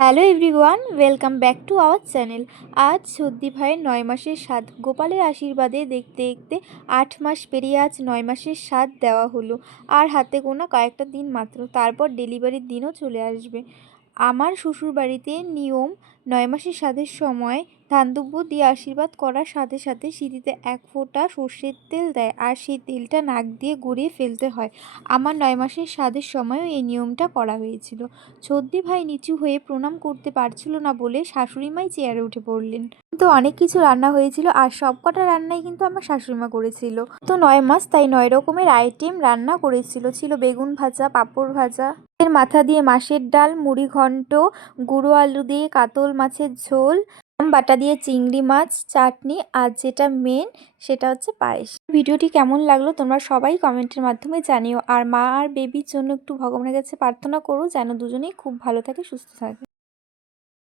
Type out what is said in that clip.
Hello everyone, welcome back to our channel. আজ সর্দি ভাইয়ের 9 মাসের স্বাদ। গোপালের আশীর্বাদে দেখতে দেখতে 8 মাস পেরিয়ে আজ 9 মাসের স্বাদ দেওয়া হলো। আর হাতে গোনা কয়েকটা দিন মাত্র, তারপর ডেলিভারির দিনও চলে আসবে। আমার শ্বশুরবাড়িতে নিয়ম, 9 মাসের স্বাদের সময় ধানদুব্য দিয়ে আশীর্বাদ করার সাথে সাথে সিঁথিতে 1 ফোঁটা সর্ষের তেল দেয়, আর সেই তেলটা নাক দিয়ে গড়িয়ে ফেলতে হয়। আমার 9 মাসের স্বাদের সময়ও এই নিয়মটা করা হয়েছিল। সর্দি ভাই নিচু হয়ে প্রণাম করতে পারছিল না বলে শাশুড়িমাই চেয়ারে উঠে পড়লেন। কিন্তু অনেক কিছু রান্না হয়েছিল, আর সবকটা রান্নাই কিন্তু আমার শাশুড়িমা করেছিল। তো 9 মাস, তাই 9 রকমের আইটেম রান্না করেছিল। ছিল বেগুন ভাজা, পাঁপড় ভাজা, এর মাথা দিয়ে মাছের ডাল, মুড়ি ঘন্ট, গুঁড়ো আলু দিয়ে কাতল মাছের ঝোল, আম বাটা দিয়ে চিংড়ি মাছ, চাটনি, আর যেটা মেন সেটা হচ্ছে পায়েস। ভিডিওটি কেমন লাগলো তোমরা সবাই কমেন্টের মাধ্যমে জানিও। আর মা আর বেবির জন্য একটু ভগবানের কাছে প্রার্থনা করো যেন দুজনেই খুব ভালো থাকে, সুস্থ থাকে।